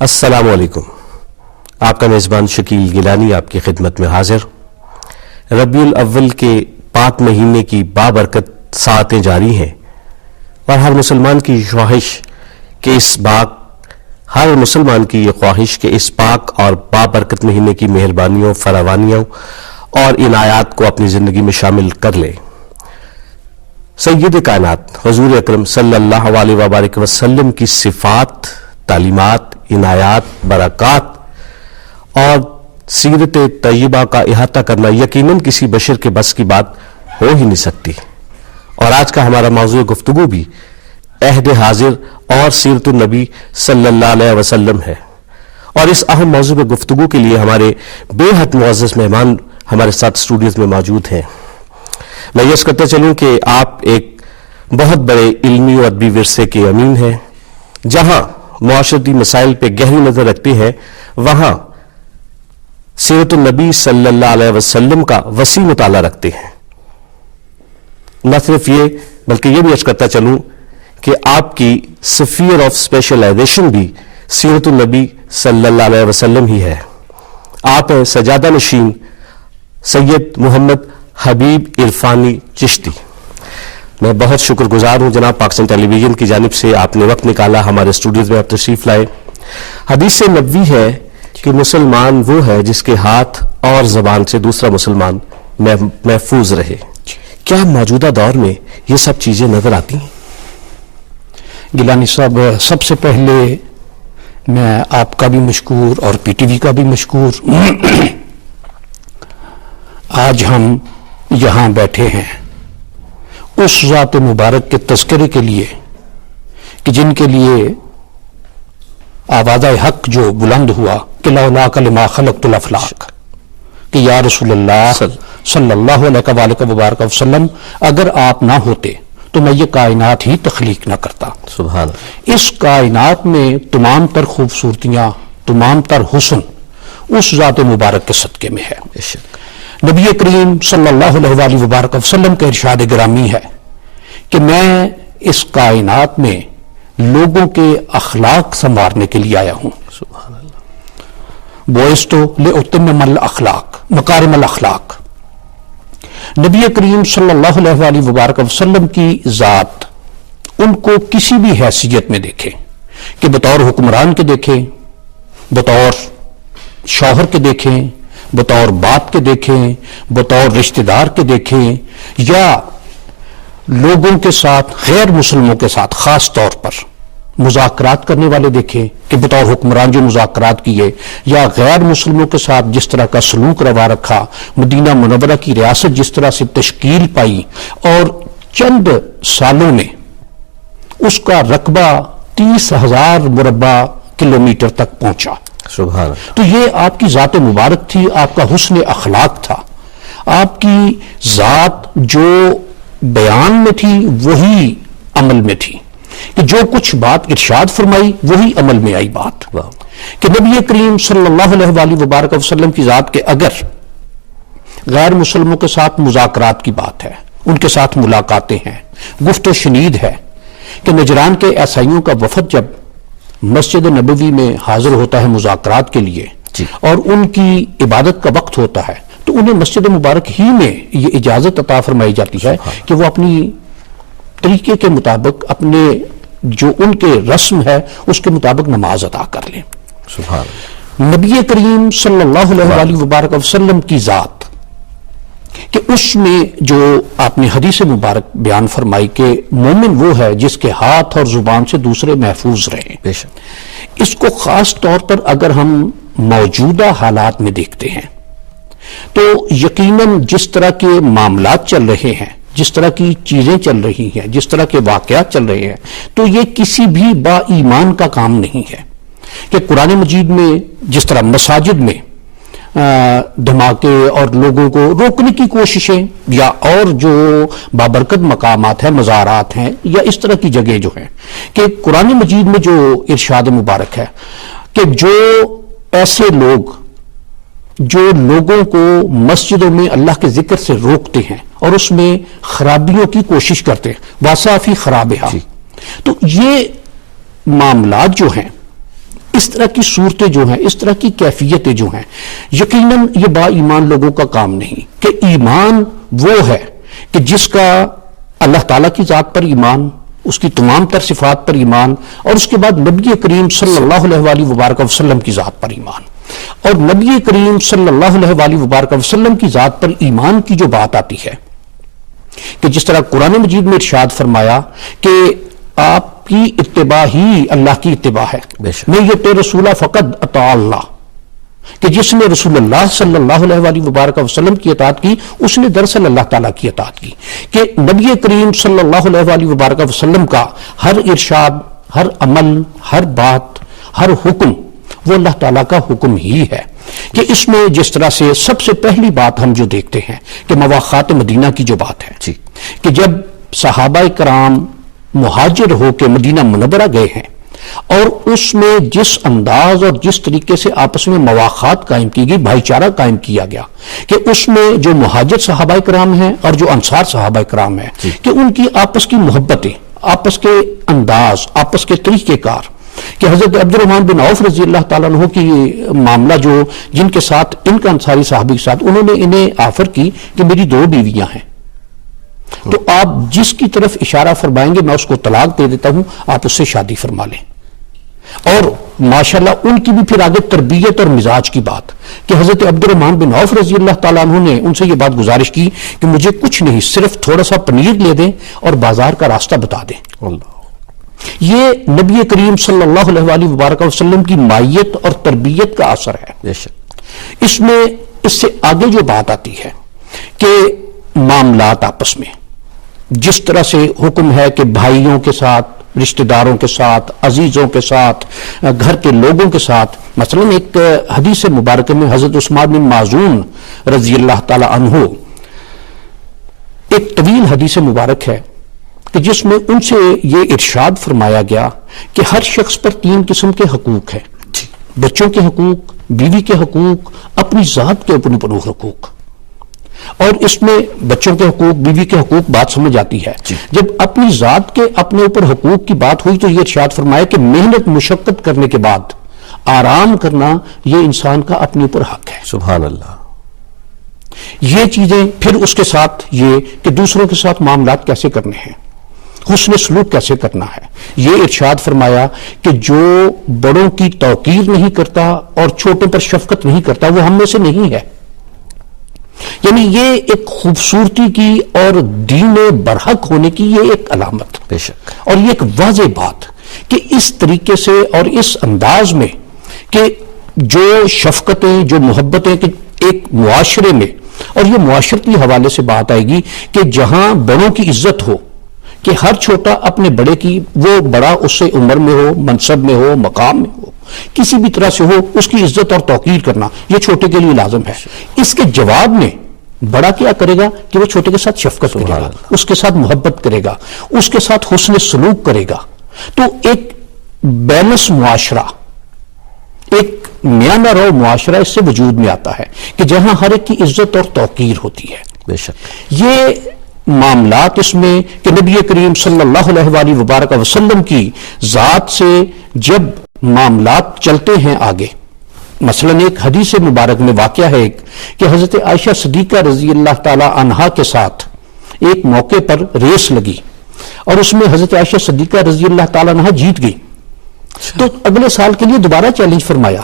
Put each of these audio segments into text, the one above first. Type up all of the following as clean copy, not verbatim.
السلام علیکم. آپ کا میزبان شکیل گیلانی آپ کی خدمت میں حاضر. ربیع الاول کے پاک مہینے کی بابرکت ساعتیں جاری ہیں اور ہر مسلمان کی یہ خواہش کہ اس پاک اور بابرکت مہینے کی مہربانیوں، فراوانیوں اور عنایات کو اپنی زندگی میں شامل کر لے. سید کائنات حضور اکرم صلی اللہ علیہ وآلہ وسلم کی صفات، تعلیمات، عنایات، برکات اور سیرت طیبہ کا احاطہ کرنا یقیناً کسی بشر کے بس کی بات ہو ہی نہیں سکتی. اور آج کا ہمارا موضوع گفتگو بھی عہد حاضر اور سیرت النبی صلی اللہ علیہ وسلم ہے. اور اس اہم موضوع پہ گفتگو کے لیے ہمارے بے حد معزز مہمان ہمارے ساتھ اسٹوڈیوز میں موجود ہیں. میں یہ کرتا چلوں کہ آپ ایک بہت بڑے علمی و ادبی ورثے کے امین ہیں. جہاں معاشرتی مسائل پہ گہری نظر رکھتے ہیں، وہاں سیرت النبی صلی اللہ علیہ وسلم کا وسیع مطالعہ رکھتے ہیں. نہ صرف یہ بلکہ یہ بھی عرض کرتا چلوں کہ آپ کی سفیر آف اسپیشلائزیشن بھی سیرت النبی صلی اللہ علیہ وسلم ہی ہے. آپ ہیں سجادہ نشین سید محمد حبیب عرفانی چشتی. میں بہت شکر گزار ہوں جناب پاکستان ٹیلی ویژن کی جانب سے آپ نے وقت نکالا، ہمارے اسٹوڈیوز میں آپ تشریف لائے. حدیث نبوی ہے کہ مسلمان وہ ہے جس کے ہاتھ اور زبان سے دوسرا مسلمان محفوظ رہے. کیا موجودہ دور میں یہ سب چیزیں نظر آتی ہیں؟ گیلانی صاحب، سب سے پہلے میں آپ کا بھی مشکور اور پی ٹی وی کا بھی مشکور. آج ہم یہاں بیٹھے ہیں اس ذات مبارک کے تذکرے کے لیے کہ جن کے لیے آواز حق جو بلند ہوا کہ لولا لما خلقت الافلاق، کہ یا رسول اللہ صلی اللہ علیہ وآلہ وبارک وسلم، اگر آپ نہ ہوتے تو میں یہ کائنات ہی تخلیق نہ کرتا. سبحان اللہ. اس کائنات میں تمام تر خوبصورتیاں، تمام تر حسن اس ذات مبارک کے صدقے میں ہے. نبی کریم صلی اللہ علیہ وآلہ وبارک وسلم کا ارشاد گرامی ہے کہ میں اس کائنات میں لوگوں کے اخلاق سنوارنے کے لیے آیا ہوں. سبحان اللہ. بعثت لأتمم الاخلاق، مکارم الاخلاق. نبی کریم صلی اللہ علیہ وآلہ وبارک وسلم کی ذات ان کو کسی بھی حیثیت میں دیکھیں، کہ بطور حکمران کے دیکھیں، بطور شوہر کے دیکھیں، بطور باپ کے دیکھیں، بطور رشتہ دار کے دیکھیں، یا لوگوں کے ساتھ، غیر مسلموں کے ساتھ خاص طور پر مذاکرات کرنے والے دیکھیں کہ بطور حکمران جو مذاکرات کیے، یا غیر مسلموں کے ساتھ جس طرح کا سلوک روا رکھا، مدینہ منورہ کی ریاست جس طرح سے تشکیل پائی اور چند سالوں میں اس کا رقبہ 30,000 مربع کلومیٹر تک پہنچا. سبحان اللہ. تو یہ آپ کی ذات مبارک تھی، آپ کا حسن اخلاق تھا. آپ کی ذات جو بیان میں تھی وہی عمل میں تھی، کہ جو کچھ بات ارشاد فرمائی وہی عمل میں آئی بات. کہ نبی کریم صلی اللہ علیہ وآلہ وبارک وسلم کی ذات کے اگر غیر مسلموں کے ساتھ مذاکرات کی بات ہے، ان کے ساتھ ملاقاتیں ہیں، گفت و شنید ہے، کہ نجران کے عیسائیوں کا وفد جب مسجد نبوی میں حاضر ہوتا ہے مذاکرات کے لیے اور ان کی عبادت کا وقت ہوتا ہے، تو انہیں مسجد مبارک ہی میں یہ اجازت عطا فرمائی جاتی ہے کہ وہ اپنی طریقے کے مطابق، اپنے جو ان کے رسم ہے اس کے مطابق نماز ادا کر لیں. سبحان اللہ. نبی کریم صلی اللہ علیہ وآلہ وبارک وسلم کی ذات کہ اس میں جو آپ نے حدیث مبارک بیان فرمائی کہ مومن وہ ہے جس کے ہاتھ اور زبان سے دوسرے محفوظ رہیں. بے شک. اس کو خاص طور پر اگر ہم موجودہ حالات میں دیکھتے ہیں تو یقیناً جس طرح کے معاملات چل رہے ہیں، جس طرح کی چیزیں چل رہی ہیں، جس طرح کے واقعات چل رہے ہیں، تو یہ کسی بھی با ایمان کا کام نہیں ہے کہ قرآن مجید میں جس طرح مساجد میں دھماکے اور لوگوں کو روکنے کی کوششیں، یا اور جو بابرکت مقامات ہیں، مزارات ہیں، یا اس طرح کی جگہ جو ہیں، کہ قرآن مجید میں جو ارشاد مبارک ہے کہ جو ایسے لوگ جو لوگوں کو مسجدوں میں اللہ کے ذکر سے روکتے ہیں اور اس میں خرابیوں کی کوشش کرتے ہیں، واسافی خرابہ، تو یہ معاملات جو ہیں اس طرح کی صورتیں جو ہیں، اس طرح کی کیفیتیں جو ہیں، یقیناً یہ با ایمان لوگوں کا کام نہیں کہ ایمان وہ ہے کہ جس کا اللہ تعالیٰ کی ذات پر ایمان، اس کی تمام تر صفات پر ایمان، اور اس کے بعد نبی کریم صلی اللہ علیہ وآلہ وبارک وسلم کی ذات پر ایمان. اور نبی کریم صلی اللہ علیہ وآلہ وبارک وسلم کی ذات پر ایمان کی جو بات آتی ہے کہ جس طرح قرآن مجید میں ارشاد فرمایا کہ آپ کی اتباع ہی اللہ کی اتباع ہے، میں یہ رسولہ فقط اطاع اللہ، کہ جس نے رسول اللہ صلی اللہ علیہ وآلہ وبارک وسلم کی اطاعت کی اس نے دراصل اللہ تعالیٰ کی اطاعت کی. کہ نبی کریم صلی اللہ علیہ وآلہ وبارک وسلم کا ہر ارشاد، ہر عمل، ہر بات، ہر حکم وہ اللہ تعالیٰ کا حکم ہی ہے. کہ اس میں جس طرح سے سب سے پہلی بات ہم جو دیکھتے ہیں کہ مواخات مدینہ کی جو بات ہے کہ جب صحابہ کرام مہاجر ہو کے مدینہ منورہ گئے ہیں اور اس میں جس انداز اور جس طریقے سے آپس میں مواخات قائم کی گئی، بھائی چارہ قائم کیا گیا، کہ اس میں جو مہاجر صحابہ کرام ہیں اور جو انصار صحابہ کرام ہیں کہ ان کی آپس کی محبتیں، آپس کے انداز، آپس کے طریقہ کار، کہ حضرت عبد الرحمن بن عوف رضی اللہ تعالیٰ عنہ کی معاملہ جو جن کے ساتھ ان کا انصاری صحابی کے ساتھ انہوں نے انہیں آفر کی کہ میری 2 بیویاں ہیں، تو آپ جس کی طرف اشارہ فرمائیں گے میں اس کو طلاق دے دیتا ہوں، آپ اس سے شادی فرما لیں. اور ماشاءاللہ ان کی بھی پھر آگے تربیت اور مزاج کی بات کہ حضرت عبد الرحمن بن عوف رضی اللہ تعالیٰ عنہ نے ان سے یہ بات گزارش کی کہ مجھے کچھ نہیں، صرف تھوڑا سا پنیر لے دیں اور بازار کا راستہ بتا دیں. یہ نبی کریم صلی اللہ علیہ وآلہ وبارک وسلم کی مائیت اور تربیت کا اثر ہے. اس میں اس سے آگے جو بات آتی ہے کہ معاملات آپس میں جس طرح سے حکم ہے کہ بھائیوں کے ساتھ، رشتہ داروں کے ساتھ، عزیزوں کے ساتھ، گھر کے لوگوں کے ساتھ، مثلا ایک حدیث مبارکہ میں حضرت عثمان بن معزون رضی اللہ تعالی عنہ ایک طویل حدیث مبارک ہے کہ جس میں ان سے یہ ارشاد فرمایا گیا کہ ہر شخص پر 3 قسم کے حقوق ہیں، بچوں کے حقوق، بیوی کے حقوق، اپنی ذات کے اوپر حقوق. اور اس میں بچوں کے حقوق، بیوی کے حقوق بات سمجھ آتی ہے. جب اپنی ذات کے اپنے اوپر حقوق کی بات ہوئی تو یہ ارشاد فرمایا کہ محنت مشقت کرنے کے بعد آرام کرنا یہ انسان کا اپنے اوپر حق ہے. سبحان اللہ. یہ چیزیں پھر اس کے ساتھ یہ کہ دوسروں کے ساتھ معاملات کیسے کرنے ہیں، حسن سلوک کیسے کرنا ہے. یہ ارشاد فرمایا کہ جو بڑوں کی توقیر نہیں کرتا اور چھوٹوں پر شفقت نہیں کرتا وہ ہم میں سے نہیں ہے. یعنی یہ ایک خوبصورتی کی اور دین برحق ہونے کی یہ ایک علامت، بے شک، اور یہ ایک واضح بات کہ اس طریقے سے اور اس انداز میں کہ جو شفقتیں، جو محبتیں کہ ایک معاشرے میں، اور یہ معاشرتی حوالے سے بات آئے گی کہ جہاں بڑوں کی عزت ہو کہ ہر چھوٹا اپنے بڑے کی، وہ بڑا اس سے عمر میں ہو، منصب میں ہو، مقام میں ہو، کسی بھی طرح سے ہو، اس کی عزت اور توقیر کرنا یہ چھوٹے کے لیے لازم ہے. اس کے جواب میں بڑا کیا کرے گا کہ وہ چھوٹے کے ساتھ شفقت کرے گا، اس کے ساتھ محبت کرے گا، اس کے ساتھ حسن سلوک کرے گا. تو ایک بیلنس معاشرہ، ایک میانہ رو معاشرہ اس سے وجود میں آتا ہے کہ جہاں ہر ایک کی عزت اور توقیر ہوتی ہے. بے شک یہ معاملات اس میں کہ نبی کریم صلی اللہ علیہ وآلہ وبارک وسلم کی ذات سے جب معاملات چلتے ہیں آگے، مثلا ایک حدیث مبارک میں واقعہ ہے ایک کہ حضرت عائشہ صدیقہ رضی اللہ تعالی عنہا کے ساتھ ایک موقع پر ریس لگی اور اس میں حضرت عائشہ صدیقہ رضی اللہ تعالی عنہا جیت گئی. تو اگلے سال کے لیے دوبارہ چیلنج فرمایا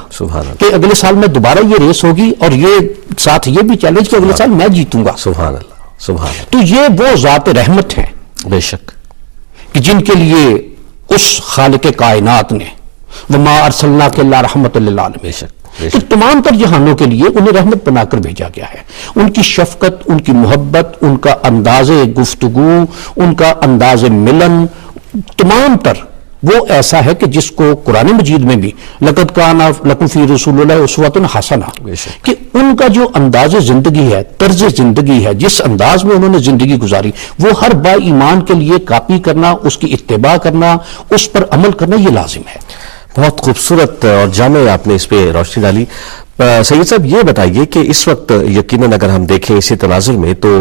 کہ اگلے سال میں دوبارہ یہ ریس ہوگی اور یہ ساتھ یہ بھی چیلنج کہ اگلے سال میں جیتوں گا. سبحان اللہ، سبحان اللہ. تو یہ وہ ذات رحمت ہیں بے شک کہ جن کے لیے اس خالق کائنات نے وما ارسلناک الا رحمت للعالمین، بے شک تو تمام تر جہانوں کے لیے انہیں رحمت بنا کر بھیجا گیا ہے. ان کی شفقت، ان کی محبت، ان کا انداز گفتگو، ان کا انداز ملن، تمام تر وہ ایسا ہے کہ جس کو قرآن مجید میں بھی لقد کان لکم فی رسول اللہ اسوۃ حسنہ، کہ ان کا جو انداز زندگی ہے، طرز زندگی ہے، جس انداز میں انہوں نے زندگی گزاری، وہ ہر با ایمان کے لیے کاپی کرنا، اس کی اتباع کرنا، اس پر عمل کرنا یہ لازم ہے. بہت خوبصورت اور جامع آپ نے اس پہ روشنی ڈالی. سید صاحب یہ بتائیے کہ اس وقت یقیناً اگر ہم دیکھیں اسی تناظر میں تو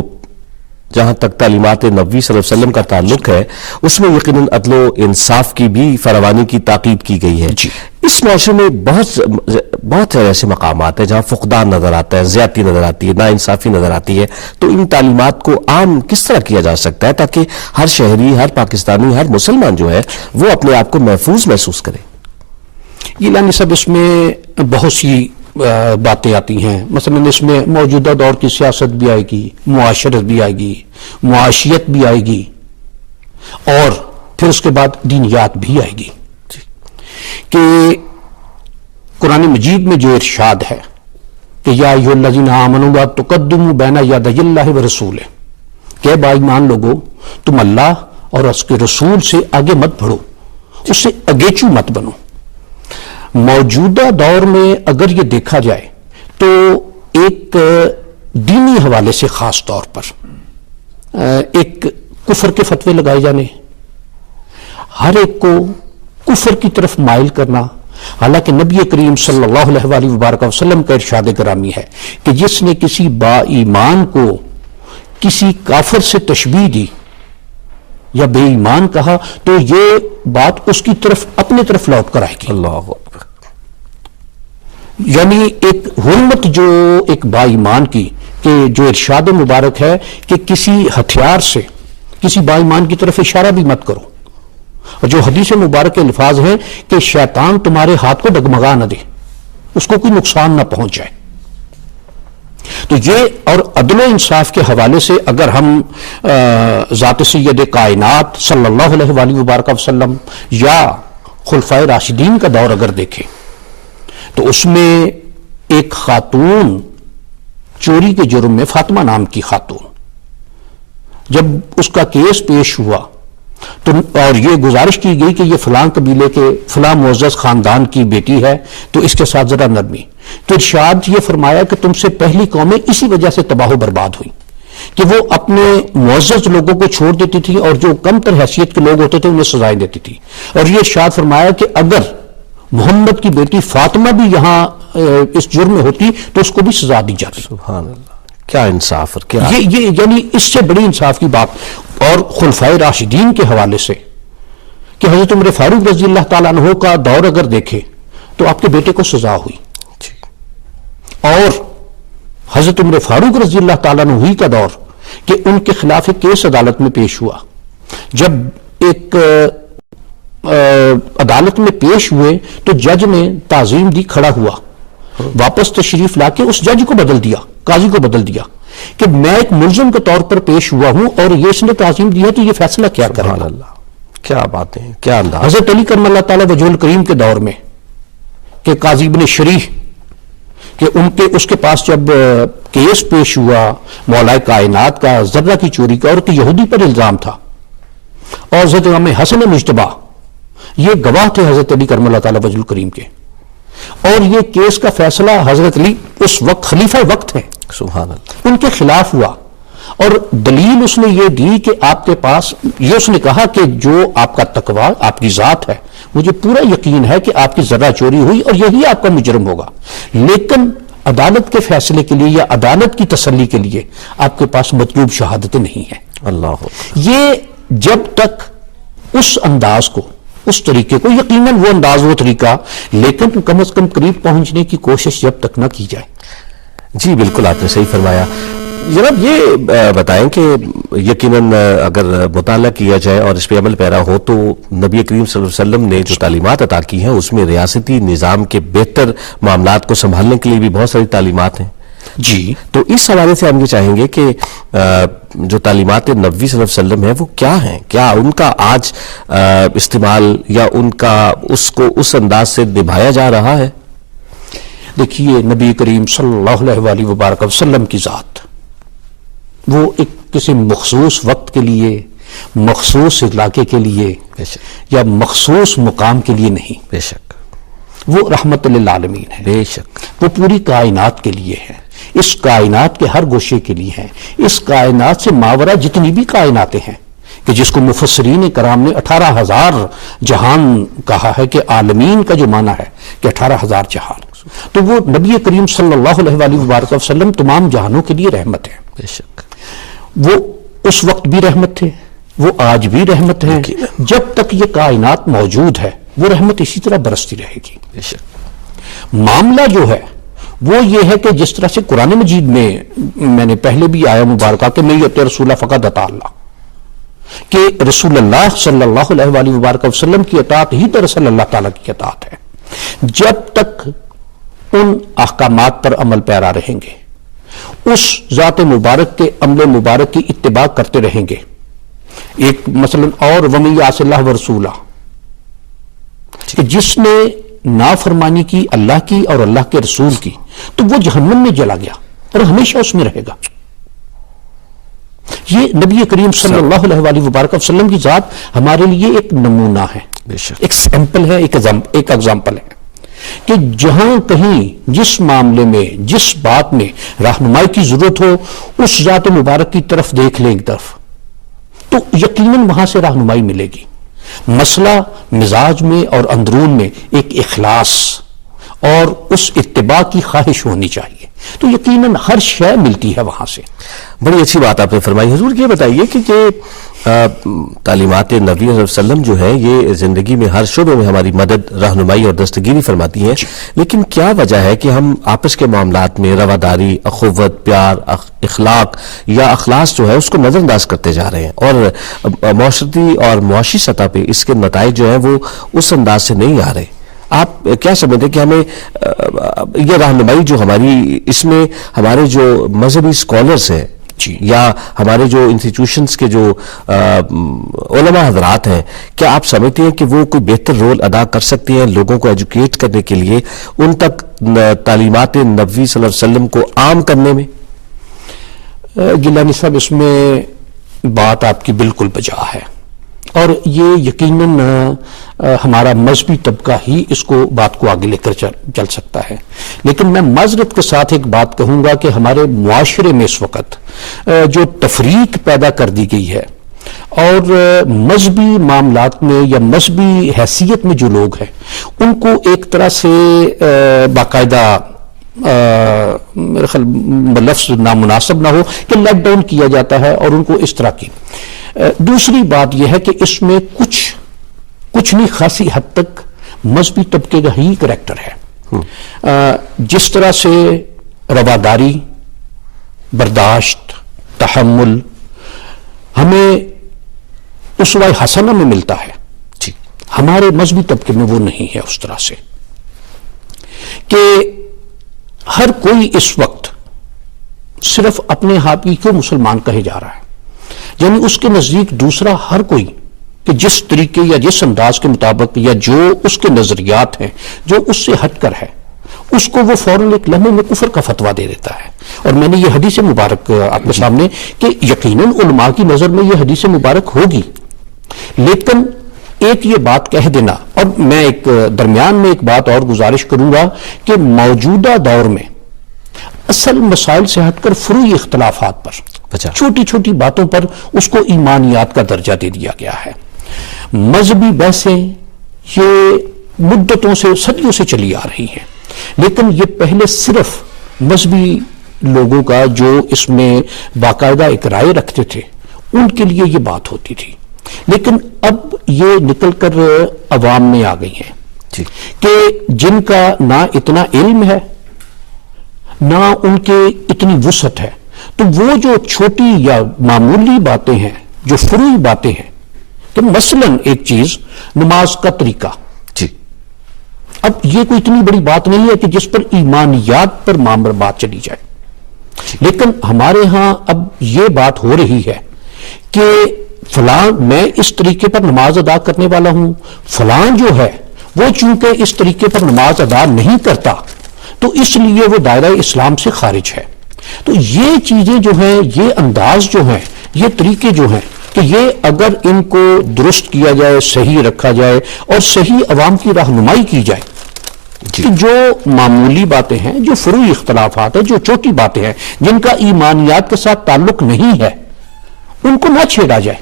جہاں تک تعلیمات نبوی صلی اللہ علیہ وسلم کا تعلق ہے اس میں یقیناً عدل و انصاف کی بھی فراوانی کی تاکید کی گئی ہے. اس معاشرے میں بہت ایسے مقامات ہیں جہاں فقدان نظر آتا ہے، زیادتی نظر آتی ہے، ناانصافی نظر آتی ہے، تو ان تعلیمات کو عام کس طرح کیا جا سکتا ہے تاکہ ہر شہری، ہر پاکستانی، ہر مسلمان جو ہے وہ اپنے آپ کو محفوظ محسوس کرے؟ گیلانی صاحب، اس میں بہت سی باتیں آتی ہیں. مثلا اس میں موجودہ دور کی سیاست بھی آئے گی، معاشرت بھی آئے گی، معاشیت بھی آئے گی، اور پھر اس کے بعد دینیات بھی آئے گی. کہ قرآن مجید میں جو ارشاد ہے کہ یا ایھا الذین آمنوا لا تقدموا بین یدی اللہ ورسولہ، کہ با ایمان لوگو تم اللہ اور اس کے رسول سے آگے مت بڑھو، اس سے اگیچو مت بنو. موجودہ دور میں اگر یہ دیکھا جائے تو ایک دینی حوالے سے خاص طور پر ایک کفر کے فتوے لگائے جانے، ہر ایک کو کفر کی طرف مائل کرنا، حالانکہ نبی کریم صلی اللہ علیہ وآلہ وبارک وسلم کا ارشاد گرامی ہے کہ جس نے کسی با ایمان کو کسی کافر سے تشبیہ دی یا بے ایمان کہا تو یہ بات اس کی طرف اپنے طرف لوٹ کر آئے گی. اللہ اکبر. یعنی ایک حرمت جو ایک با ایمان کی، کہ جو ارشاد مبارک ہے کہ کسی ہتھیار سے کسی با ایمان کی طرف اشارہ بھی مت کرو، اور جو حدیث مبارک کے الفاظ ہیں کہ شیطان تمہارے ہاتھ کو ڈگمگا نہ دے، اس کو کوئی نقصان نہ پہنچ جائے. تو یہ اور عدل و انصاف کے حوالے سے اگر ہم ذات سید کائنات صلی اللہ علیہ وآلہ وبارک وسلم یا خلفائے راشدین کا دور اگر دیکھیں تو اس میں ایک خاتون چوری کے جرم میں، فاطمہ نام کی خاتون، جب اس کا کیس پیش ہوا تو اور یہ گزارش کی گئی کہ یہ فلاں قبیلے کے فلاں معزز خاندان کی بیٹی ہے تو اس کے ساتھ ذرا نرمی، تو ارشاد یہ فرمایا کہ تم سے پہلی قومیں اسی وجہ سے تباہ و برباد ہوئی کہ وہ اپنے معزز لوگوں کو چھوڑ دیتی تھی اور جو کم تر حیثیت کے لوگ ہوتے تھے انہیں سزائیں دیتی تھی. اور یہ ارشاد فرمایا کہ اگر محمد کی بیٹی فاطمہ بھی یہاں اس جرم میں ہوتی تو اس کو بھی سزا دی جاتی. سبحان اللہ، کیا انصاف اور کیا یہ یعنی اس سے بڑی انصاف کی بات. اور خلفائے راشدین کے حوالے سے کہ حضرت عمر فاروق رضی اللہ تعالیٰ عنہ کا دور اگر دیکھے تو آپ کے بیٹے کو سزا ہوئی، اور حضرت عمر فاروق رضی اللہ تعالیٰ عنہ ہوئی کا دور کہ ان کے خلاف ایک کیس عدالت میں پیش ہوا. جب ایک عدالت میں پیش ہوئے تو جج نے تعظیم دی، کھڑا ہوا، واپس تشریف لا کے اس جج کو بدل دیا، قاضی کو بدل دیا کہ میں ایک ملزم کے طور پر پیش ہوا ہوں اور یہ اس نے تعظیم دیا تو یہ فیصلہ کیا کرے گا. اللہ، کیا باتیں، کیا انداز. حضرت علی کرم اللہ تعالیٰ وجہ الکریم کے دور میں کہ قاضی ابن شریح کہ اس کے پاس جب کیس پیش ہوا مولا کائنات کا ذرہ کی چوری کا اور کہ یہودی پر الزام تھا، اور حضرت امام حسن مجتبی یہ گواہ تھے حضرت علی کرم اللہ تعالیٰ وجہ الکریم کے، اور یہ کیس کا فیصلہ حضرت علی اس وقت خلیفہ وقت ہیں، سبحان اللہ، ان کے خلاف ہوا. اور دلیل اس نے یہ دی کہ آپ کے پاس یہ اس نے کہا کہ جو آپ کا تقوی، آپ کی ذات ہے، مجھے پورا یقین ہے کہ آپ کی ذرہ چوری ہوئی اور یہی آپ کا مجرم ہوگا، لیکن عدالت کے فیصلے کے لیے یا عدالت کی تسلی کے لیے آپ کے پاس مطلوب شہادتیں نہیں ہیں. اللہ. یہ جب تک اس انداز کو، اس طریقے کو، یقیناً وہ انداز وہ طریقہ، لیکن کم از کم قریب پہنچنے کی کوشش جب تک نہ کی جائے. جی بالکل آپ نے صحیح فرمایا. جناب یہ بتائیں کہ یقیناً اگر مطالعہ کیا جائے اور اس پہ عمل پیرا ہو تو نبی کریم صلی اللہ علیہ وسلم نے جو تعلیمات عطا کی ہیں اس میں ریاستی نظام کے بہتر معاملات کو سنبھالنے کے لیے بھی بہت ساری تعلیمات ہیں. جی، تو اس حوالے سے ہم یہ چاہیں گے کہ جو تعلیمات نبوی صلی اللہ علیہ وسلم ہیں وہ کیا ہیں؟ کیا ان کا آج استعمال یا ان کا اس کو اس انداز سے نبھایا جا رہا ہے؟ دیکھیے، نبی کریم صلی اللہ علیہ وآلہ وبارک وسلم کی ذات وہ ایک کسی مخصوص وقت کے لیے، مخصوص علاقے کے لیے یا مخصوص مقام کے لیے نہیں. بے شک وہ رحمت للعالمین ہے. بے شک وہ پوری کائنات کے لیے ہے، اس کائنات کے ہر گوشے کے لیے ہے. اس کائنات سے ماورا جتنی بھی کائناتیں ہیں کہ جس کو مفسرین کرام نے 18,000 جہان کہا ہے کہ عالمین کا جو معنی ہے کہ 18,000 جہان، تو وہ نبی کریم صلی اللہ علیہ وآلہ وبارک وسلم تمام جہانوں کے لیے رحمت ہے. بے شک وہ اس وقت بھی رحمت تھے، وہ آج بھی رحمت ہیں. جب تک یہ کائنات موجود ہے وہ رحمت اسی طرح برستی رہے گی. بے شک. معاملہ جو ہے وہ یہ ہے کہ جس طرح سے قرآن مجید میں نے پہلے بھی آیا مبارکہ کہ میں یطیع رسول فقط اطاع اللہ، کہ رسول اللہ صلی اللہ علیہ وآلہ وبارک وسلم کی اطاعت ہی دراصل اللہ تعالیٰ کی اطاعت ہے. جب تک ان احکامات پر عمل پیرا رہیں گے، اس ذات مبارک کے عمل مبارک کی اتباع کرتے رہیں گے. ایک مثلا اور وَمَن یعص اللہ ورسولہ، کہ جس نے نافرمانی کی اللہ کی اور اللہ کے رسول کی تو وہ جہنم میں جلا گیا اور ہمیشہ اس میں رہے گا. یہ نبی کریم صلی اللہ علیہ وآلہ وبارک وسلم کی ذات ہمارے لیے ایک نمونہ ہے، ایک سیمپل ہے، ایک ایگزامپل ہے کہ جہاں کہیں جس معاملے میں جس بات میں رہنمائی کی ضرورت ہو اس ذات مبارک کی طرف دیکھ لیں ایک طرف تو یقیناً وہاں سے رہنمائی ملے گی. مسئلہ مزاج میں اور اندرون میں ایک اخلاص اور اس اتباع کی خواہش ہونی چاہیے تو یقیناً ہر شے ملتی ہے وہاں سے. بڑی اچھی بات آپ نے فرمائی. حضور یہ بتائیے کہ تعلیمات نبی صلی اللہ علیہ وسلم جو ہے یہ زندگی میں ہر شعبے میں ہماری مدد، رہنمائی اور دستگیری فرماتی ہیں، لیکن کیا وجہ ہے کہ ہم آپس کے معاملات میں رواداری، اخوت، پیار، اخلاق یا اخلاص جو ہے اس کو نظر انداز کرتے جا رہے ہیں اور معاشرتی اور معاشی سطح پہ اس کے نتائج جو ہیں وہ اس انداز سے نہیں آ رہے؟ آپ کیا سمجھتے ہیں کہ ہمیں یہ رہنمائی جو ہماری اس میں ہمارے جو مذہبی اسکالرس ہیں یا ہمارے جو انسٹیٹیوشنز کے جو علماء حضرات ہیں، کیا آپ سمجھتے ہیں کہ وہ کوئی بہتر رول ادا کر سکتے ہیں لوگوں کو ایجوکیٹ کرنے کے لیے، ان تک تعلیمات نبوی صلی اللہ علیہ وسلم کو عام کرنے میں؟ گیلانی صاحب اس میں بات آپ کی بالکل بجا ہے اور یہ یقیناً ہمارا مذہبی طبقہ ہی اس کو بات کو آگے لے کر چل سکتا ہے. لیکن میں معذرت کے ساتھ ایک بات کہوں گا کہ ہمارے معاشرے میں اس وقت جو تفریق پیدا کر دی گئی ہے اور مذہبی معاملات میں یا مذہبی حیثیت میں جو لوگ ہیں ان کو ایک طرح سے باقاعدہ میرے خیال لفظ نامناسب نہ ہو کہ لیٹ ڈاؤن کیا جاتا ہے اور ان کو اس طرح کی. دوسری بات یہ ہے کہ اس میں کچھ نہیں خاصی حد تک مذہبی طبقے کا ہی کریکٹر ہے. جس طرح سے رواداری، برداشت، تحمل ہمیں اسوہ حسنہ میں ملتا ہے، ہمارے مذہبی طبقے میں وہ نہیں ہے اس طرح سے کہ ہر کوئی اس وقت صرف اپنے آپ ہی کیوں مسلمان کہے جا رہا ہے، یعنی اس کے نزدیک دوسرا ہر کوئی کہ جس طریقے یا جس انداز کے مطابق یا جو اس کے نظریات ہیں جو اس سے ہٹ کر ہے اس کو وہ فوراً ایک لمحے میں کفر کا فتویٰ دے دیتا ہے. اور میں نے یہ حدیث مبارک آپ کے سامنے کہ یقیناً علماء کی نظر میں یہ حدیث مبارک ہوگی، لیکن ایک یہ بات کہہ دینا، اور میں ایک درمیان میں ایک بات اور گزارش کروں گا کہ موجودہ دور میں اصل مسائل سے ہٹ کر فروعی اختلافات پر، چھوٹی چھوٹی باتوں پر اس کو ایمانیات کا درجہ دے دیا گیا ہے. مذہبی بحثیں یہ مدتوں سے صدیوں سے چلی آ رہی ہیں، لیکن یہ پہلے صرف مذہبی لوگوں کا جو اس میں باقاعدہ ایک رائے رکھتے تھے ان کے لیے یہ بات ہوتی تھی، لیکن اب یہ نکل کر عوام میں آ گئی ہیں کہ جن کا نہ اتنا علم ہے نہ ان کے اتنی وسعت ہے، تو وہ جو چھوٹی یا معمولی باتیں ہیں، جو فروعی باتیں ہیں کہ مثلا ایک چیز نماز کا طریقہ، اب یہ کوئی اتنی بڑی بات نہیں ہے کہ جس پر ایمانیات پر معاملہ بات چلی جائے، لیکن ہمارے ہاں اب یہ بات ہو رہی ہے کہ فلاں میں اس طریقے پر نماز ادا کرنے والا ہوں، فلاں جو ہے وہ چونکہ اس طریقے پر نماز ادا نہیں کرتا تو اس لیے وہ دائرہ اسلام سے خارج ہے. تو یہ چیزیں جو ہیں، یہ انداز جو ہیں، یہ طریقے جو ہیں کہ یہ اگر ان کو درست کیا جائے، صحیح رکھا جائے اور صحیح عوام کی رہنمائی کی جائے کہ جو معمولی باتیں ہیں، جو فروعی اختلافات ہیں، جو چھوٹی باتیں ہیں جن کا ایمانیات کے ساتھ تعلق نہیں ہے، ان کو نہ چھیڑا جائے.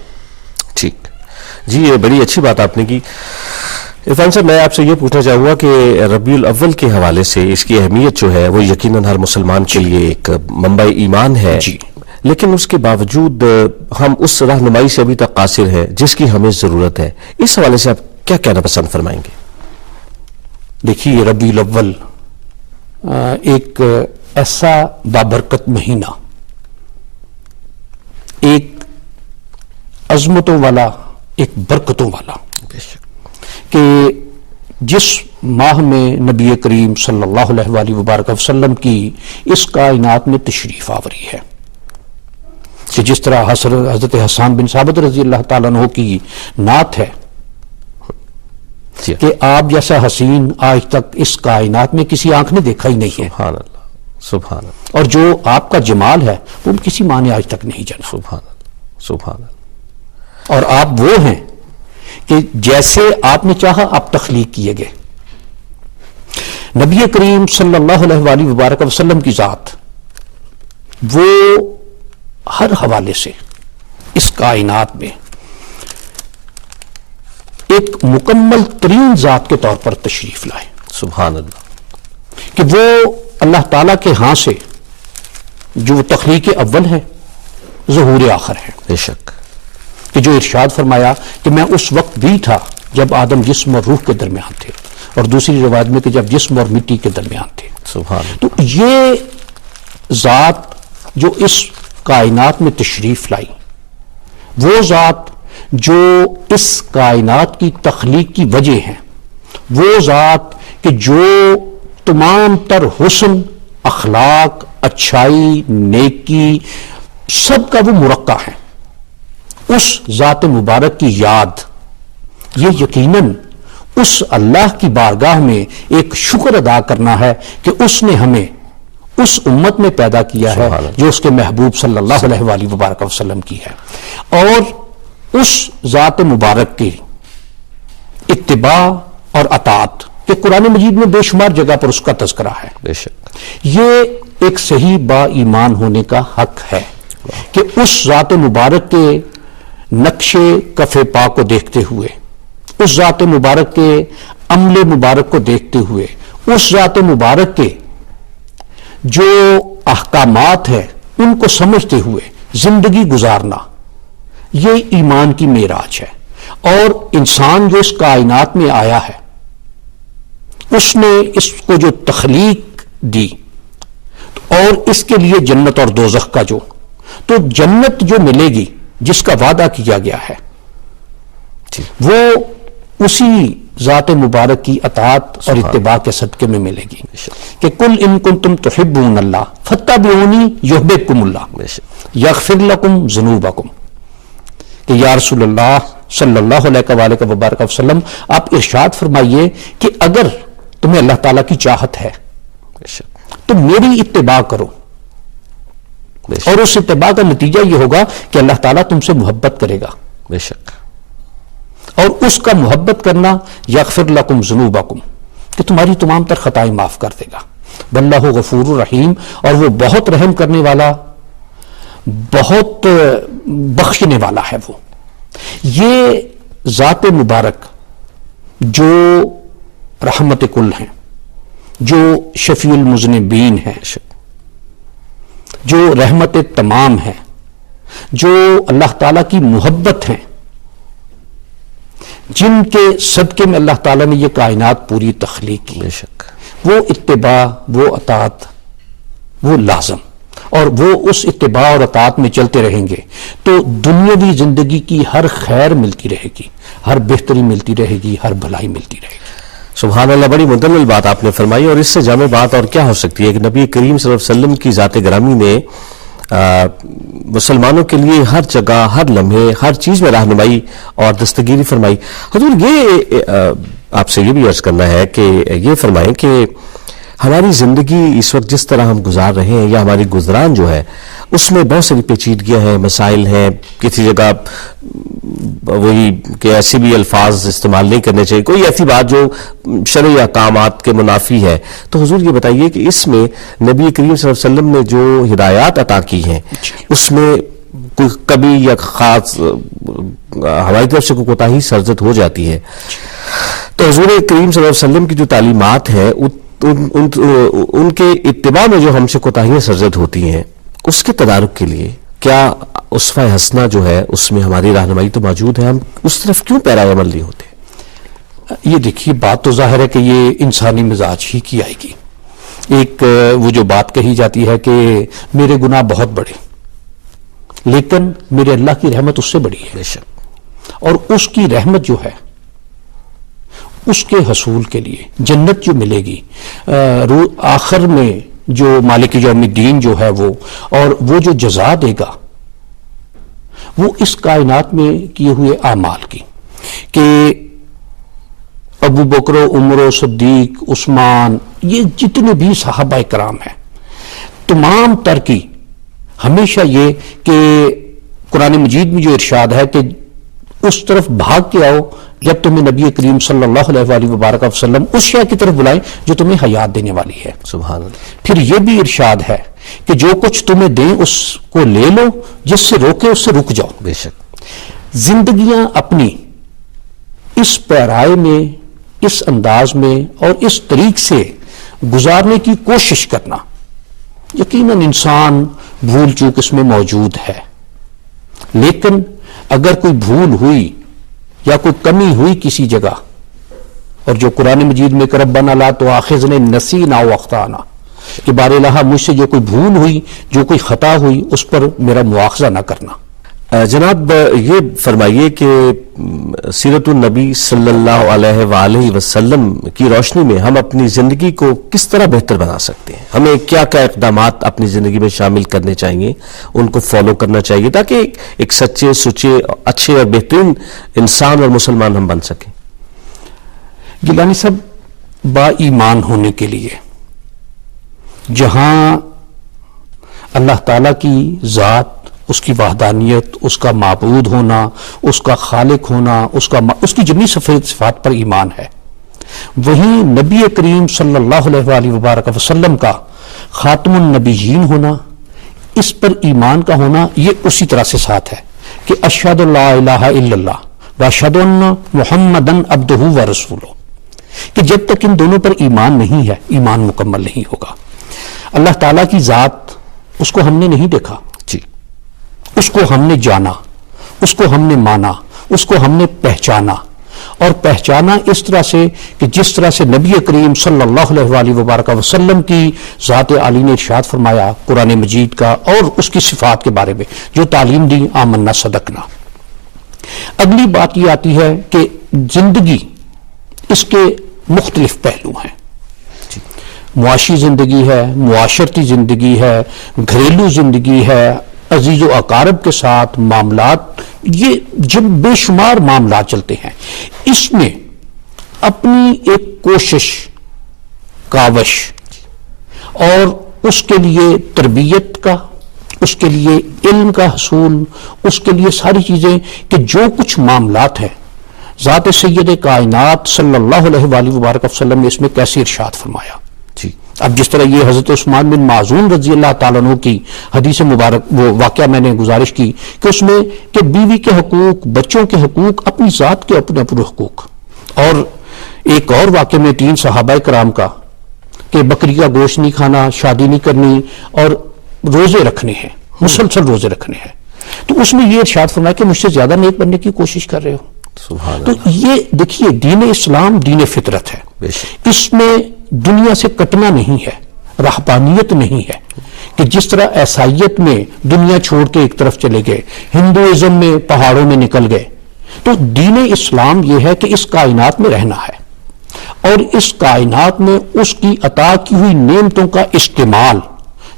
ٹھیک جی، یہ بڑی اچھی بات آپ نے کی. عرفان صاحب، میں آپ سے یہ پوچھنا چاہوں گا کہ ربیع الاول کے حوالے سے اس کی اہمیت جو ہے وہ یقیناً ہر مسلمان کے لیے ایک منبع ایمان ہے، لیکن اس کے باوجود ہم اس رہنمائی سے ابھی تک قاصر ہیں جس کی ہمیں ضرورت ہے. اس حوالے سے آپ کیا کہنا پسند فرمائیں گے؟ دیکھیے ربیع الاول ایک ایسا بابرکت مہینہ، ایک عظمتوں والا، ایک برکتوں والا، کہ جس ماہ میں نبی کریم صلی اللہ علیہ وآلہ وبارک وسلم کی اس کائنات میں تشریف آوری ہے، کہ جس طرح حضرت حسان بن ثابت رضی اللہ تعالیٰ عنہ کی نعت ہے کہ آپ جیسا حسین آج تک اس کائنات میں کسی آنکھ نے دیکھا ہی نہیں ہے، سبحان اللہ، سبحان اللہ، اور جو آپ کا جمال ہے وہ کسی ماں نے آج تک نہیں جانا، سبحان اللہ، سبحان اللہ، اور آپ وہ ہیں کہ جیسے آپ نے چاہا آپ تخلیق کیے گئے۔ نبی کریم صلی اللہ علیہ وآلہ وبارک وسلم کی ذات وہ ہر حوالے سے اس کائنات میں ایک مکمل ترین ذات کے طور پر تشریف لائے، سبحان اللہ، کہ وہ اللہ تعالی کے ہاں سے جو تخلیق اول ہے، ظہور آخر ہے، بے شک، کہ جو ارشاد فرمایا کہ میں اس وقت بھی تھا جب آدم جسم اور روح کے درمیان تھے، اور دوسری روایت میں کہ جب جسم اور مٹی کے درمیان تھے۔ سبحان اللہ، تو یہ ذات جو اس کائنات میں تشریف لائی، وہ ذات جو اس کائنات کی تخلیق کی وجہ ہے، وہ ذات کہ جو تمام تر حسن، اخلاق، اچھائی، نیکی سب کا وہ مرقع ہے، اس ذات مبارک کی یاد، یہ یقیناً اس اللہ کی بارگاہ میں ایک شکر ادا کرنا ہے کہ اس نے ہمیں اس امت میں پیدا کیا ہے جو اس کے محبوب صلی اللہ علیہ وآلہ وبارک وسلم کی ہے، اور اس ذات مبارک کی اتباع اور اطاعت کہ قرآن مجید میں بے شمار جگہ پر اس کا تذکرہ ہے، بے شک، یہ ایک صحیح با ایمان ہونے کا حق ہے کہ اس ذات مبارک کے نقش کف پا کو دیکھتے ہوئے، اس ذات مبارک کے عمل مبارک کو دیکھتے ہوئے، اس ذات مبارک کے جو احکامات ہیں ان کو سمجھتے ہوئے زندگی گزارنا، یہ ایمان کی معراج ہے۔ اور انسان جو اس کائنات میں آیا ہے، اس نے اس کو جو تخلیق دی اور اس کے لیے جنت اور دوزخ کا تو جنت جو ملے گی جس کا وعدہ کیا گیا ہے، وہ اسی ذات مبارک کی اطاعت اور اتباع کے صدقے میں ملے گی، کہ کل ان کنتم تحبون اللہ فاتبعونی یحببکم اللہ یغفر لکم ذنوبکم، کہ یا رسول اللہ صلی اللہ علیہ وآلہ وبارک وسلم آپ ارشاد فرمائیے کہ اگر تمہیں اللہ تعالیٰ کی چاہت ہے تو میری اتباع کرو، اور اس اتباع کا نتیجہ یہ ہوگا کہ اللہ تعالیٰ تم سے محبت کرے گا، بے شک، اور اس کا محبت کرنا یغفر لکم ذنوبکم، کہ تمہاری تمام تر خطائیں معاف کر دے گا، واللہ غفور الرحیم، اور وہ بہت رحم کرنے والا، بہت بخشنے والا ہے۔ وہ یہ ذات مبارک جو رحمت کل ہیں، جو شفیع المذنبین ہے، جو رحمت تمام ہے، جو اللہ تعالیٰ کی محبت ہے، جن کے صدقے میں اللہ تعالیٰ نے یہ کائنات پوری تخلیق کی، بے شک، وہ اتباع، وہ اطاعت، وہ لازم، اور وہ اس اتباع اور اطاعت میں چلتے رہیں گے تو دنیاوی زندگی کی ہر خیر ملتی رہے گی، ہر بہتری ملتی رہے گی، ہر بھلائی ملتی رہے گی۔ سبحان اللہ، بڑی مدلل بات آپ نے فرمائی، اور اس سے جامع بات اور کیا ہو سکتی ہے کہ نبی کریم صلی اللہ علیہ وسلم کی ذات گرامی نے مسلمانوں کے لیے ہر جگہ، ہر لمحے، ہر چیز میں رہنمائی اور دستگیری فرمائی۔ حضور، یہ آپ سے یہ بھی عرض کرنا ہے کہ یہ فرمائیں کہ ہماری زندگی اس وقت جس طرح ہم گزار رہے ہیں، یا ہماری گزران جو ہے اس میں بہت ساری پیچیدگیاں ہیں، مسائل ہیں، کسی جگہ وہی کہ ایسے بھی الفاظ استعمال نہیں کرنے چاہیے، کوئی ایسی بات جو شرعی احکامات کے منافی ہے، تو حضور یہ بتائیے کہ اس میں نبی کریم صلی اللہ علیہ وسلم نے جو ہدایات عطا کی ہیں اس میں کوئی کبھی یا خاص ہماری طرف سے کوئی کوتاہی سرزد ہو جاتی ہے، تو حضور کریم صلی اللہ علیہ وسلم کی جو تعلیمات ہیں ان کے اتباع میں جو ہم سے کوتاہیاں سرزد ہوتی ہیں، اس کے تدارک کے لیے کیا اسوہ حسنہ جو ہے اس میں ہماری رہنمائی تو موجود ہے، ہم اس طرف کیوں پیرا عمل نہیں ہوتے؟ یہ دیکھیے بات تو ظاہر ہے کہ یہ انسانی مزاج ہی کی آئے گی. ایک وہ جو بات کہی جاتی ہے کہ میرے گناہ بہت بڑے لیکن میرے اللہ کی رحمت اس سے بڑی ہے. بے شک. اور اس کی رحمت جو ہے اس کے حصول کے لیے جنت جو ملے گی آخر میں جو مالک یوم الدین جو ہے وہ اور وہ جو جزا دے گا وہ اس کائنات میں کیے ہوئے اعمال کی کہ ابو بکر و عمر و صدیق عثمان یہ جتنے بھی صحابہ کرام ہیں تمام تر کی ہمیشہ یہ کہ قرآن مجید میں جو ارشاد ہے کہ اس طرف بھاگ کے آؤ جب تمہیں نبی کریم صلی اللہ علیہ وآلہ وبارک وسلم اس شے کی طرف بلائیں جو تمہیں حیات دینے والی ہے. سبحان اللہ. پھر یہ بھی ارشاد ہے کہ جو کچھ تمہیں دیں اس کو لے لو جس سے روکے اس سے رک جاؤ. بے شک. زندگیاں اپنی اس پیرائے میں اس انداز میں اور اس طریق سے گزارنے کی کوشش کرنا یقیناً انسان بھول چوک اس میں موجود ہے لیکن اگر کوئی بھول ہوئی یا کوئی کمی ہوئی کسی جگہ اور جو قرآن مجید میں کہ ربنا لا تؤاخذنا ان نسینا او اخطانا کہ بار الہ مجھ سے جو کوئی بھول ہوئی جو کوئی خطا ہوئی اس پر میرا مواخذہ نہ کرنا. جناب یہ فرمائیے کہ سیرت النبی صلی اللہ علیہ وآلہ وسلم کی روشنی میں ہم اپنی زندگی کو کس طرح بہتر بنا سکتے ہیں؟ ہمیں کیا کیا اقدامات اپنی زندگی میں شامل کرنے چاہیے، ان کو فالو کرنا چاہیے تاکہ ایک سچے سچے اچھے اور بہترین انسان اور مسلمان ہم بن سکیں؟ گیلانی صاحب با ایمان ہونے کے لیے جہاں اللہ تعالیٰ کی ذات اس کی وحدانیت اس کا معبود ہونا اس کا خالق ہونا اس کی جمعی صفات پر ایمان ہے وہیں نبی کریم صلی اللہ علیہ وآلہ وبارک وسلم کا خاتم النبیین ہونا اس پر ایمان کا ہونا یہ اسی طرح سے ساتھ ہے کہ اشہد لا الہ الا اللہ واشہد ان محمدن عبدہ ورسولہ کہ جب تک ان دونوں پر ایمان نہیں ہے ایمان مکمل نہیں ہوگا. اللہ تعالیٰ کی ذات اس کو ہم نے نہیں دیکھا جی اس کو ہم نے جانا اس کو ہم نے مانا اس کو ہم نے پہچانا اور پہچانا اس طرح سے کہ جس طرح سے نبی کریم صلی اللہ علیہ وآلہ وبارک وسلم کی ذات عالی نے ارشاد فرمایا قرآن مجید کا اور اس کی صفات کے بارے میں جو تعلیم دی آمنا صدقنا. اگلی بات یہ آتی ہے کہ زندگی اس کے مختلف پہلو ہیں. معاشی زندگی ہے معاشرتی زندگی ہے گھریلو زندگی ہے عزیز و اقارب کے ساتھ معاملات یہ جب بے شمار معاملات چلتے ہیں اس میں اپنی ایک کوشش کاوش اور اس کے لیے تربیت کا اس کے لیے علم کا حصول اس کے لیے ساری چیزیں کہ جو کچھ معاملات ہیں ذات سید کائنات صلی اللہ علیہ وآلہ وبارک وسلم نے اس میں کیسے ارشاد فرمایا. جی اب جس طرح یہ حضرت عثمان بن معذون رضی اللہ تعالیٰ عنہ کی حدیث مبارک وہ واقعہ میں نے گزارش کی کہ اس میں کہ بیوی کے حقوق بچوں کے حقوق اپنی ذات کے اپنے اپنے حقوق اور ایک اور واقعہ میں 3 صحابہ کرام کا کہ بکری کا گوشت نہیں کھانا شادی نہیں کرنی اور روزے رکھنے ہیں مسلسل روزے رکھنے ہیں تو اس میں یہ ارشاد فرمایا کہ مجھ سے زیادہ نیک بننے کی کوشش کر رہے ہو. تو یہ دیکھیے دین اسلام دین فطرت ہے اس میں دنیا سے کٹنا نہیں ہے رہبانیت نہیں ہے کہ جس طرح عیسائیت میں دنیا چھوڑ کے ایک طرف چلے گئے ہندوازم میں پہاڑوں میں نکل گئے تو دین اسلام یہ ہے کہ اس کائنات میں رہنا ہے اور اس کائنات میں اس کی عطا کی ہوئی نعمتوں کا استعمال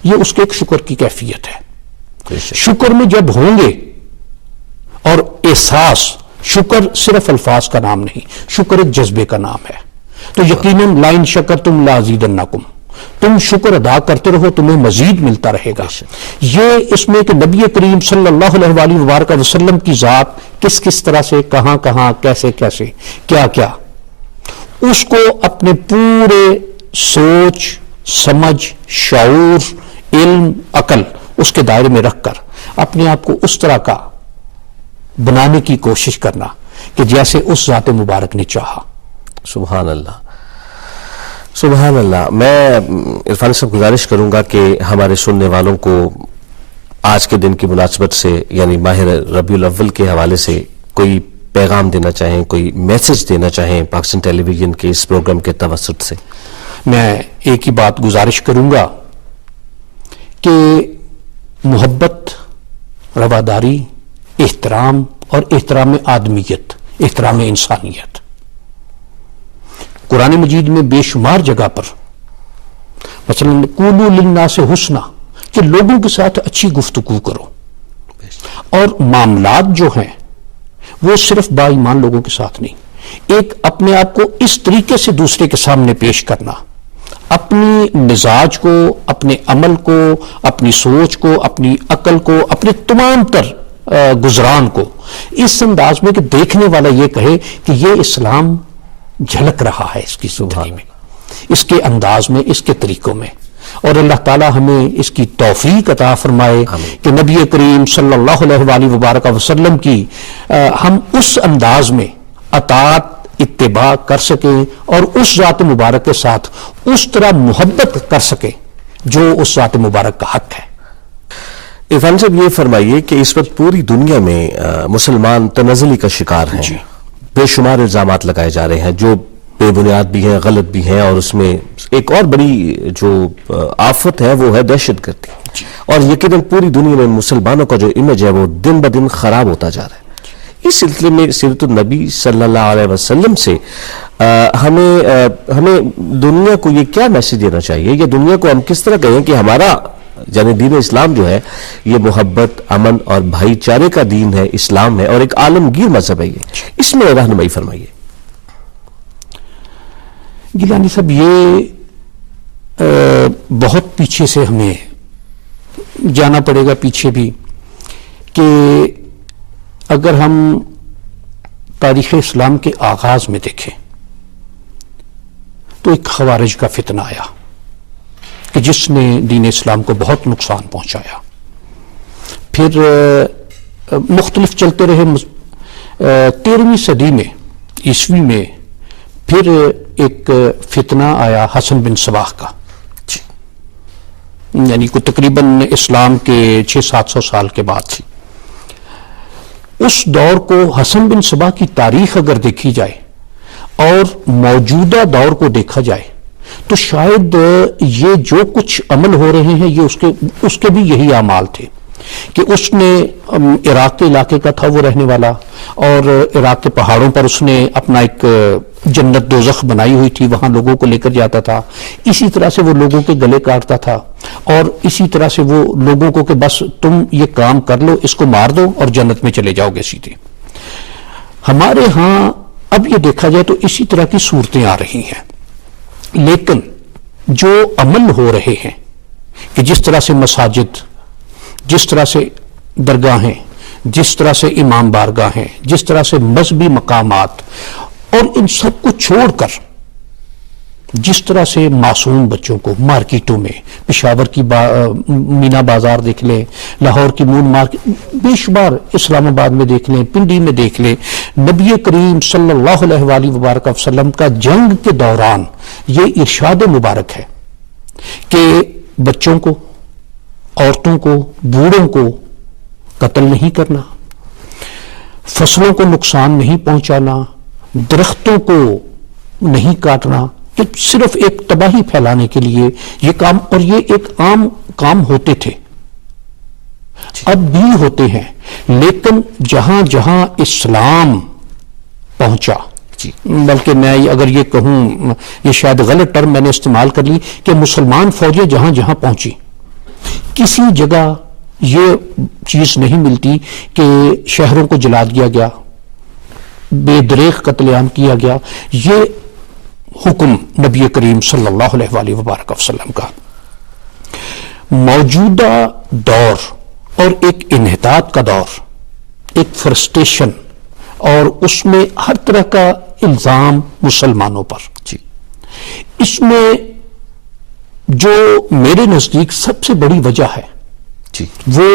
یہ اس کے ایک شکر کی کیفیت ہے. شکر میں جب ہوں گے اور احساس شکر صرف الفاظ کا نام نہیں شکر ایک جذبے کا نام ہے تو یقیناً لائن شکر تم لازیدنکم تم شکر ادا کرتے رہو تمہیں مزید ملتا رہے گا. یہ اس میں کہ نبی کریم صلی اللہ علیہ وآلہ وبارک وسلم کی ذات کس کس طرح سے کہاں کہاں کیسے کیسے کیا کیا اس کو اپنے پورے سوچ سمجھ شعور علم عقل اس کے دائرے میں رکھ کر اپنے آپ کو اس طرح کا بنانے کی کوشش کرنا کہ جیسے اس ذات مبارک نے چاہا. سبحان اللہ سبحان اللہ. میں عرفان صاحب گزارش کروں گا کہ ہمارے سننے والوں کو آج کے دن کی مناسبت سے یعنی ماہ ربیع الاول کے حوالے سے کوئی پیغام دینا چاہیں، کوئی میسج دینا چاہیں پاکستان ٹیلی ویژن کے اس پروگرام کے توسط سے؟ میں ایک ہی بات گزارش کروں گا کہ محبت، رواداری، احترام اور احترام آدمیت، احترام انسانیت، قرآن مجید میں بے شمار جگہ پر مثلا قولوا للناس حسنا، کہ لوگوں کے ساتھ اچھی گفتگو کرو، اور معاملات جو ہیں وہ صرف با ایمان لوگوں کے ساتھ نہیں، ایک اپنے آپ کو اس طریقے سے دوسرے کے سامنے پیش کرنا، اپنی مزاج کو، اپنے عمل کو، اپنی سوچ کو، اپنی عقل کو، اپنے تمام تر گزران کو اس انداز میں کہ دیکھنے والا یہ کہے کہ یہ اسلام جھلک رہا ہے اس کی زندگی میں، اس کے انداز میں، اس کے طریقوں میں، اور اللہ تعالی ہمیں اس کی توفیق عطا فرمائے کہ نبی کریم صلی اللہ علیہ وآلہ وبارک وسلم کی ہم اس انداز میں اطاعت، اتباع کر سکیں اور اس ذات مبارک کے ساتھ اس طرح محبت کر سکیں جو اس ذات مبارک کا حق ہے۔ عرفان صاحب یہ فرمائیے کہ اس وقت پوری دنیا میں مسلمان تنزلی کا شکار ہیں، بے شمار الزامات لگائے جا رہے ہیں جو بے بنیاد بھی ہیں، غلط بھی ہیں، اور اس میں ایک اور بڑی جو آفت ہے وہ ہے دہشت گردی، اور یقیناً پوری دنیا میں مسلمانوں کا جو امیج ہے وہ دن بدن خراب ہوتا جا رہا ہے۔ اس سلسلے میں سیرت النبی صلی اللہ علیہ وسلم سے ہمیں دنیا کو یہ کیا میسج دینا چاہیے، یا دنیا کو ہم کس طرح کہیں کہ ہمارا یعنی دین اسلام جو ہے یہ محبت، امن اور بھائی چارے کا دین ہے، اسلام ہے، اور ایک عالمگیر مذہب ہے، یہ اس میں رہنمائی فرمائیے۔ گیلانی صاحب یہ بہت پیچھے سے ہمیں جانا پڑے گا، پیچھے بھی، کہ اگر ہم تاریخ اسلام کے آغاز میں دیکھیں تو ایک خوارج کا فتنہ آیا کہ جس نے دین اسلام کو بہت نقصان پہنچایا، پھر مختلف چلتے رہے، 13ویں صدی میں، عیسوی میں پھر ایک فتنہ آیا حسن بن صباح کا، یعنی کو تقریباً اسلام کے 600-700 سال کے بعد تھی۔ اس دور کو حسن بن صباح کی تاریخ اگر دیکھی جائے اور موجودہ دور کو دیکھا جائے تو شاید یہ جو کچھ عمل ہو رہے ہیں یہ اس کے بھی یہی اعمال تھے کہ اس نے عراق کے علاقے کا تھا وہ رہنے والا، اور عراق کے پہاڑوں پر اس نے اپنا ایک جنت دوزخ بنائی ہوئی تھی، وہاں لوگوں کو لے کر جاتا تھا، اسی طرح سے وہ لوگوں کے گلے کاٹتا تھا، اور اسی طرح سے وہ لوگوں کو کہ بس تم یہ کام کر لو، اس کو مار دو اور جنت میں چلے جاؤ گے سیدھے۔ ہمارے ہاں اب یہ دیکھا جائے تو اسی طرح کی صورتیں آ رہی ہیں، لیکن جو عمل ہو رہے ہیں کہ جس طرح سے مساجد، جس طرح سے درگاہیں، جس طرح سے امام بارگاہیں، جس طرح سے مذہبی مقامات، اور ان سب کو چھوڑ کر جس طرح سے معصوم بچوں کو مارکیٹوں میں، پشاور کی مینا بازار دیکھ لیں، لاہور کی مون مارکیٹ، بے شمار، اسلام آباد میں دیکھ لیں، پنڈی میں دیکھ لیں، نبی کریم صلی اللہ علیہ وآلہ وبارک وسلم کا جنگ کے دوران یہ ارشاد مبارک ہے کہ بچوں کو، عورتوں کو، بوڑھوں کو قتل نہیں کرنا، فصلوں کو نقصان نہیں پہنچانا، درختوں کو نہیں کاٹنا، کہ صرف ایک تباہی پھیلانے کے لیے یہ کام، اور یہ ایک عام کام ہوتے تھے، اب بھی ہوتے ہیں، لیکن جہاں جہاں اسلام پہنچا، بلکہ میں اگر یہ کہوں، یہ شاید غلط ٹرم میں نے استعمال کر لی، کہ مسلمان فوجیں جہاں جہاں پہنچی، کسی جگہ یہ چیز نہیں ملتی کہ شہروں کو جلا دیا گیا، بے دریغ قتل عام کیا گیا۔ یہ حکم نبی کریم صلی اللہ علیہ وآلہ وبارک وسلم کا موجودہ دور، اور ایک انحطاط کا دور، ایک فرسٹریشن، اور اس میں ہر طرح کا الزام مسلمانوں پر، اس میں جو میرے نزدیک سب سے بڑی وجہ ہے وہ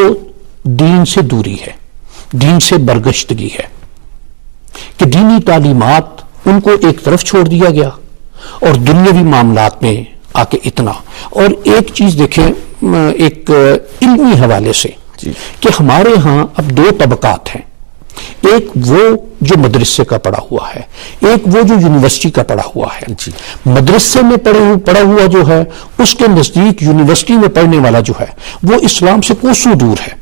دین سے دوری ہے، دین سے برگشتگی ہے، کہ دینی تعلیمات ان کو ایک طرف چھوڑ دیا گیا اور دنیاوی معاملات میں آ کے اتنا۔ اور ایک چیز دیکھیں ایک علمی حوالے سے کہ ہمارے ہاں اب دو طبقات ہیں، ایک وہ جو مدرسے کا پڑھا ہوا ہے، ایک وہ جو یونیورسٹی کا پڑھا ہوا ہے. مدرسے میں پڑھا ہوا جو ہے اس کے نزدیک یونیورسٹی میں پڑھنے والا جو ہے وہ اسلام سے کوسوں دور ہے،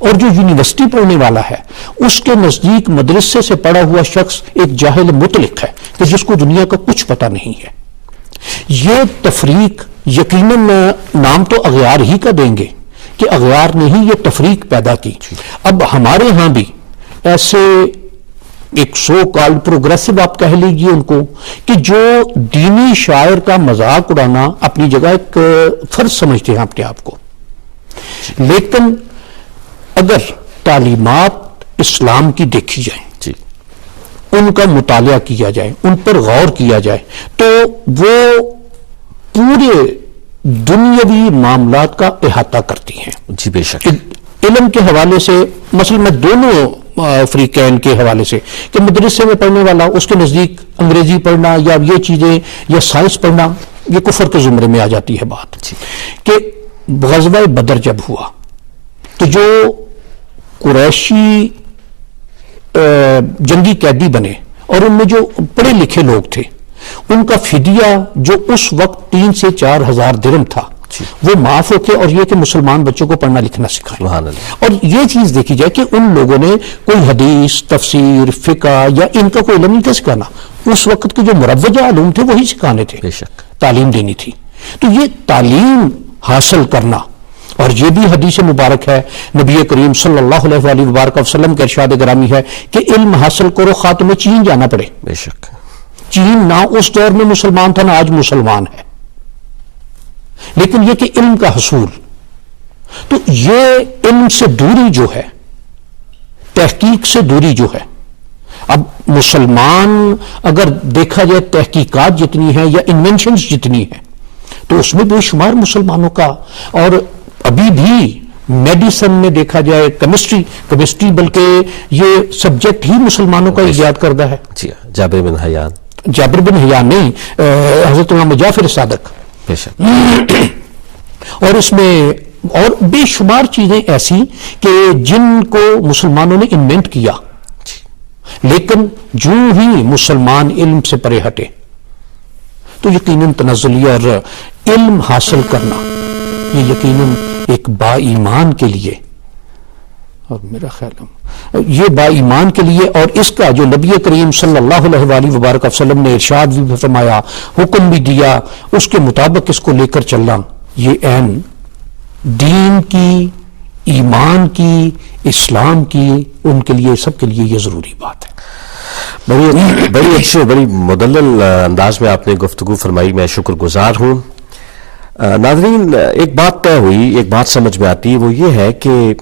اور جو یونیورسٹی پڑھنے والا ہے اس کے نزدیک مدرسے سے پڑھا ہوا شخص ایک جاہل مطلق ہے کہ جس کو دنیا کا کچھ پتہ نہیں ہے. یہ تفریق یقیناً نام تو اغیار ہی کا دیں گے کہ اغیار نے ہی یہ تفریق پیدا کی. اب ہمارے ہاں بھی ایسے ایک سو کال پروگریسو آپ کہہ لیجئے ان کو کہ جو دینی شاعر کا مذاق اڑانا اپنی جگہ ایک فرض سمجھتے ہیں اپنے آپ کو، لیکن اگر تعلیمات اسلام کی دیکھی جائیں، ان کا مطالعہ کیا جائے، ان پر غور کیا جائے، تو وہ پورے دنیاوی معاملات کا احاطہ کرتی ہیں. جی بے شک. علم کے حوالے سے مثلا میں دونوں فریقین کے حوالے سے کہ مدرسے میں پڑھنے والا اس کے نزدیک انگریزی پڑھنا یا یہ چیزیں یا سائنس پڑھنا یہ کفر کے زمرے میں آ جاتی ہے بات. کہ غزوہ بدر جب ہوا تو جو قریشی جنگی قیدی بنے اور ان میں جو پڑھے لکھے لوگ تھے ان کا فدیہ جو اس وقت 3 سے 4 ہزار درہم تھا وہ معاف ہو کے اور یہ کہ مسلمان بچوں کو پڑھنا لکھنا سکھائیں. اور یہ چیز دیکھی جائے کہ ان لوگوں نے کوئی حدیث، تفسیر، فقہ یا ان کا کوئی علم نہیں تھا سکھانا، اس وقت کے جو مروجہ علوم تھے وہی سکھانے تھے، تعلیم دینی تھی. تو یہ تعلیم حاصل کرنا، اور یہ بھی حدیث مبارک ہے نبی کریم صلی اللہ علیہ وآلہ وبارک وسلم کا ارشاد گرامی ہے کہ علم حاصل کرو خواہ تمہیں چین جانا پڑے. بے شک. چین نہ اس دور میں مسلمان تھا نہ آج مسلمان ہے، لیکن یہ کہ علم کا حصول، تو یہ علم سے دوری جو ہے، تحقیق سے دوری جو ہے، اب مسلمان اگر دیکھا جائے تحقیقات جتنی ہیں یا انوینشنز جتنی ہیں تو اس میں بے شمار مسلمانوں کا، اور ابھی بھی میڈیسن میں دیکھا جائے کیمسٹری بلکہ یہ سبجیکٹ ہی مسلمانوں کا ایجاد کردہ ہے. جی جابر بن حیان نہیں، حضرت امام جعفر صادق. اور اس میں اور بے شمار چیزیں ایسی کہ جن کو مسلمانوں نے انوینٹ کیا، لیکن جو ہی مسلمان علم سے پرے ہٹے تو یقیناً تنزلی اور علم حاصل کرنا یہ یقیناً ایک با ایمان کے لیے، اور میرا خیال یہ با ایمان کے لیے، اور اس کا جو نبی کریم صلی اللہ علیہ وآلہ وبارک وسلم نے ارشاد بھی فرمایا، حکم بھی دیا، اس کے مطابق اس کو لے کر چلنا، یہ عین دین کی، ایمان کی، اسلام کی، ان کے لیے سب کے لیے یہ ضروری بات ہے. بڑی اچھی بڑی مدلل انداز میں آپ نے گفتگو فرمائی، میں شکر گزار ہوں. ناظرین، ایک بات طے ہوئی، ایک بات سمجھ میں آتی ہے، وہ یہ ہے کہ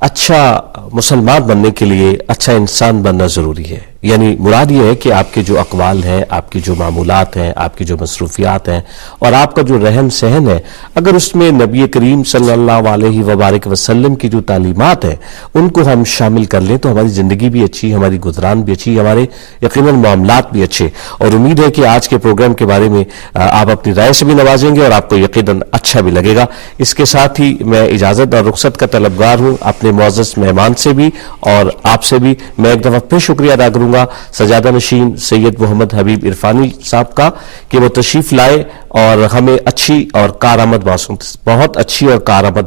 اچھا مسلمان بننے کے لیے اچھا انسان بننا ضروری ہے. یعنی مراد یہ ہے کہ آپ کے جو اقوال ہیں، آپ کی جو معمولات ہیں، آپ کی جو مصروفیات ہیں اور آپ کا جو رہن سہن ہے، اگر اس میں نبی کریم صلی اللہ علیہ وبارک وسلم کی جو تعلیمات ہیں ان کو ہم شامل کر لیں تو ہماری زندگی بھی اچھی، ہماری گزران بھی اچھی، ہمارے یقیناً معاملات بھی اچھے. اور امید ہے کہ آج کے پروگرام کے بارے میں آپ اپنی رائے سے بھی نوازیں گے اور آپ کو یقیناً اچھا بھی لگے گا. اس کے ساتھ ہی میں اجازت اور رخصت کا طلبگار ہوں اپنے معزز مہمان سے بھی اور آپ سے بھی. میں ایک دفعہ پھر شکریہ ادا کروں گا سجادہ نشین سید محمد حبیب عرفانی صاحب کا کہ وہ تشریف لائے اور ہمیں اچھی اور کارآمد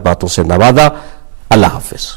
باتوں سے نوازا. اللہ حافظ.